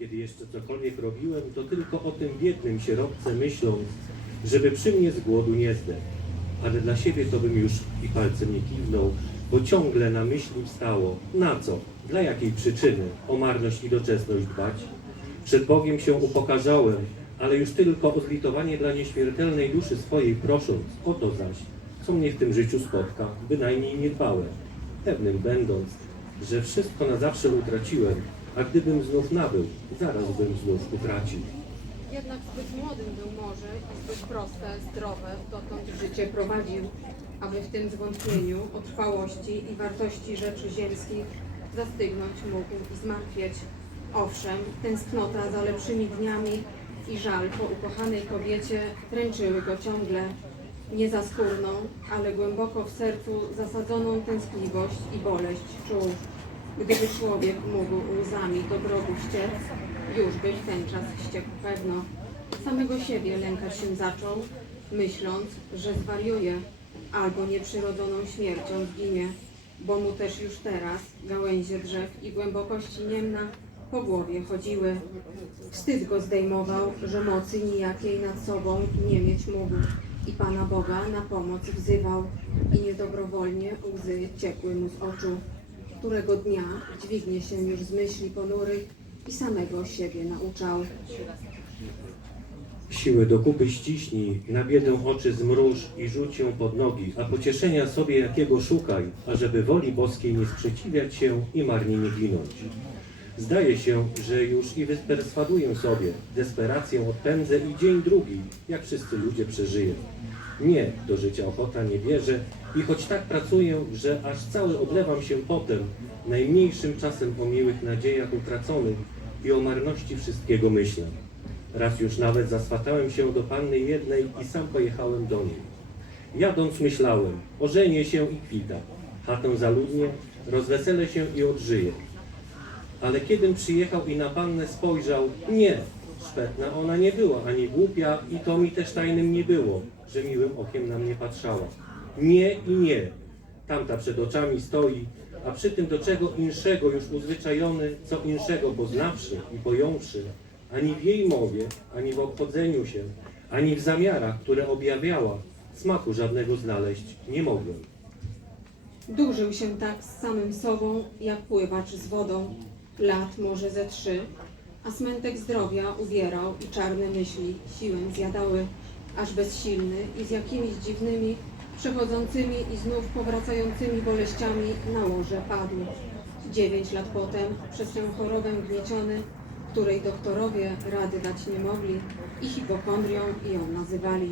Kiedy jeszcze cokolwiek robiłem, to tylko o tym biednym sierotce myśląc, żeby przy mnie z głodu nie zdechł. Ale dla siebie to bym już i palcem nie kiwnął, bo ciągle na myśli wstało, na co, dla jakiej przyczyny o marność i doczesność dbać. Przed Bogiem się upokarzałem, ale już tylko o zlitowanie dla nieśmiertelnej duszy swojej prosząc, o to zaś, co mnie w tym życiu spotka, bynajmniej nie dbałem, pewnym będąc, że wszystko na zawsze utraciłem, a gdybym znów nabył, zaraz bym znów utracił. Jednak zbyt młodym był może i zbyt proste, zdrowe dotąd życie prowadził, aby w tym zwątpieniu o trwałości i wartości rzeczy ziemskich zastygnąć mógł i zmartwieć. Owszem, tęsknota za lepszymi dniami i żal po ukochanej kobiecie dręczyły go ciągle. Nie za skórną, ale głęboko w sercu zasadzoną tęskliwość i boleść czuł. Gdyby człowiek mógł łzami do grobu ściec, już by w ten czas ściekł pewno. Samego siebie lękać się zaczął, myśląc, że zwariuje albo nieprzyrodzoną śmiercią zginie, bo mu też już teraz gałęzie drzew i głębokości niemna po głowie chodziły. Wstyd go zdejmował, że mocy nijakiej nad sobą nie mieć mógł i Pana Boga na pomoc wzywał i niedobrowolnie łzy ciekły mu z oczu. Którego dnia dźwignie się już z myśli ponurych i samego siebie nauczał. Siły do kupy ściśnij, na biedę oczy zmruż i rzuć ją pod nogi, a pocieszenia sobie jakiego szukaj, ażeby woli boskiej nie sprzeciwiać się i marnie nie ginąć. Zdaje się, że już i wysperswaduję sobie, desperację odpędzę i dzień drugi, jak wszyscy ludzie przeżyję. Nie, do życia ochota nie bierze i choć tak pracuję, że aż cały odlewam się potem, najmniejszym czasem o miłych nadziejach utraconych i o marności wszystkiego myślę. Raz już nawet zaswatałem się do panny jednej i sam pojechałem do niej. Jadąc myślałem, ożenię się i kwita, chatę zaludnię, rozweselę się i odżyję. Ale kiedym przyjechał i na pannę spojrzał, nie, szpetna ona nie była, ani głupia i to mi też tajnym nie było, że miłym okiem na mnie patrzała. Nie i nie, tamta przed oczami stoi, a przy tym do czego inszego już uzwyczajony, co inszego poznawszy i pojąwszy, ani w jej mowie, ani w obchodzeniu się, ani w zamiarach, które objawiała, smaku żadnego znaleźć nie mogłem. Dłużył się tak z samym sobą, jak pływacz z wodą, lat może ze trzy, a smętek zdrowia ubierał i czarne myśli siłę zjadały, aż bezsilny i z jakimiś dziwnymi, przechodzącymi i znów powracającymi boleściami na łoże padł. Dziewięć lat potem przez tę chorobę gnieciony, której doktorowie rady dać nie mogli i hipochondrią ją nazywali.